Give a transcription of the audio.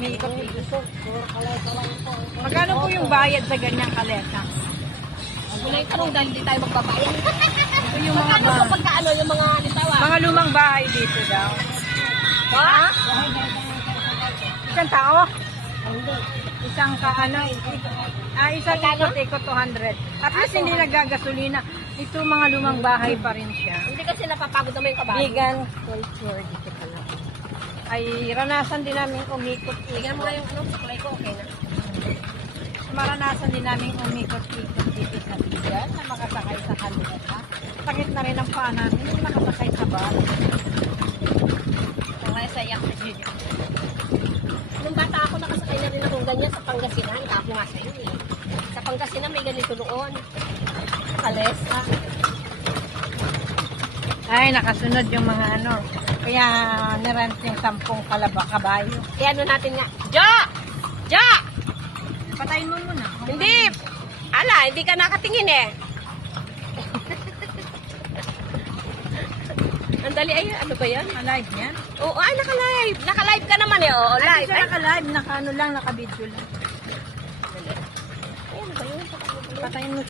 May ikot-ikot. Magkano po yung bayad sa ganyang kalesa? Wala yung tanong dahil hindi tayo magbabayad. Ito yung mga Magkano sa pagkaano yung mga halimbawa? mga lumang bahay dito daw. Ha? Isang tao? Hindi. Isang isang ikot-ikot 200. At least hindi nagagasolina. Ito mga lumang bahay pa rin siya. Hindi kasi napapagod naman yung kabayo. Vegan culture dito pala. Ay ranasan din namin umikot. Tingnan mo nga yung ano, supply ko, okay na. Maranasan din namin umikot-ikot dito sa vegan na makasakay sa kalesa. Sakit na rin ang paa namin yung nakasakay sa bar. Kaya sa iyak na Junior. Nung bata ako, nakasakay na rin akong ganyan sa Pangasinan. Kapo nga sa'yo eh. Sa Pangasinan may ganito noon. Kalesa. Ay, nakasunod yung mga ano. Kaya nirent yung 10 kabayo. Kaya ano natin nga, Ja! Ja! Patayin mo muna. Hindi! Ala, hindi ka nakatingin eh. Ang dali, ay, ano ba yan? Alive yan? Oo, ay, naka-live. Naka-live ka naman eh. Oo, Ay, live. siya naka-live. Naka-ano lang, naka-video lang. Ay, ano ba yun? Patayin mo